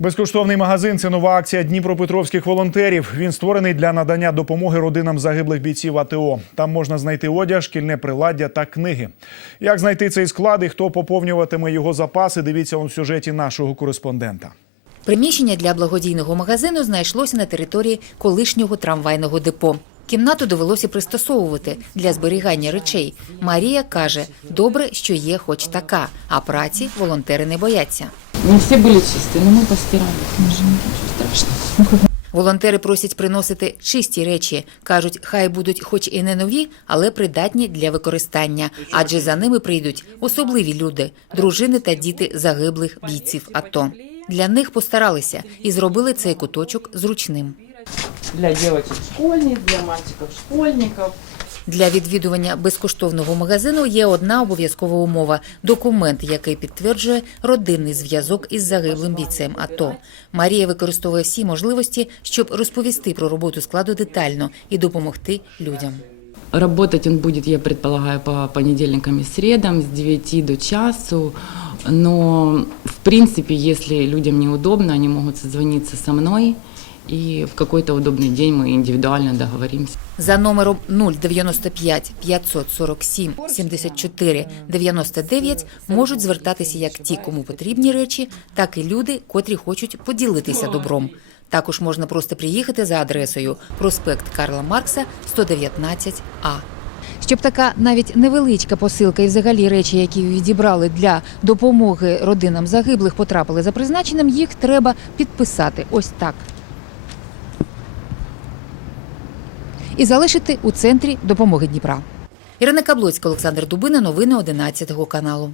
Безкоштовний магазин це нова акція Дніпропетровських волонтерів. Він створений для надання допомоги родинам загиблих бійців АТО. Там можна знайти одяг, шкільне приладдя та книги. Як знайти цей склад і хто поповнюватиме його запаси? Дивіться у сюжеті нашого кореспондента. Приміщення для благодійного магазину знайшлося на території колишнього трамвайного депо. Кімнату довелося пристосовувати для зберігання речей. Марія каже, добре, що є хоч така, а праці волонтери не бояться. Не все были чистые, но мы постирали. Тоже ничего страшного. Волонтери просять приносити чисті речі. кажуть, хай будуть хоч і не нові, але придатні для використання, адже за ними прийдуть особливі люди, дружини та діти загиблих бійців АТО. Для них постаралися і зробили цей куточок зручним. Для девочек школьниц, для мальчиков школьников. Для відвідування безкоштовного магазину є одна обов'язкова умова документ, який підтверджує родинний зв'язок із загиблим бійцем АТО. Марія використовує всі можливості, щоб розповісти про роботу складу детально і допомогти людям. Работать он будет, я предполагаю, по понедельникам и средам с 9 до часу. Но, в принципе, если людям неудобно, они могут созвониться со мной, и в какой-то удобный день мы индивидуально договоримся. За номером 095 547 74 99 можуть звертатися як ті, кому потрібні речі, так і люди, котрі хочуть поділитися добром. Також можна просто приїхати за адресою проспект Карла Маркса, 119А. Щоб така навіть невеличка посилка і взагалі речі, які відібрали для допомоги родинам загиблих, потрапили за призначенням, їх треба підписати ось так. І залишити у центрі допомоги Дніпра. Ірина Каблоцька, Олександр Дубина, новини 11 каналу.